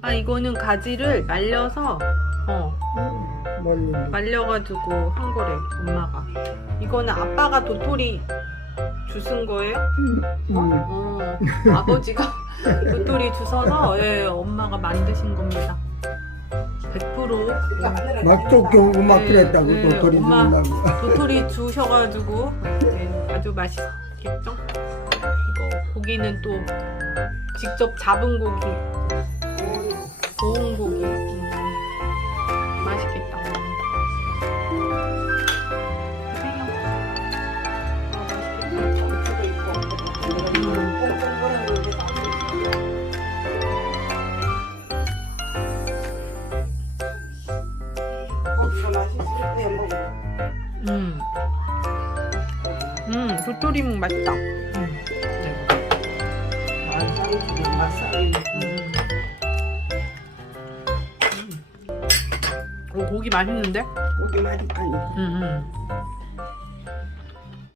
아 이거는 가지를 말려서 어 멀리. 말려가지고 한 거래 엄마가 이거는 아빠가 도토리 주순 거예요? 음, 어 아버지가 도토리 주셔서 예 엄마가 만드신 겁니다 100% 막도 겨우고 막 네, 그랬다고 네, 도토리 엄마. 준다고. 도토리 주셔가지고 네, 아주 맛있겠죠? 이거 고기는 또 직접 잡은 고기 음. 음, 도토리묵 맛있다. 음. 네. 음. 음. 오, 고기 맛있는데? 고기 맛있다니. 음, 음.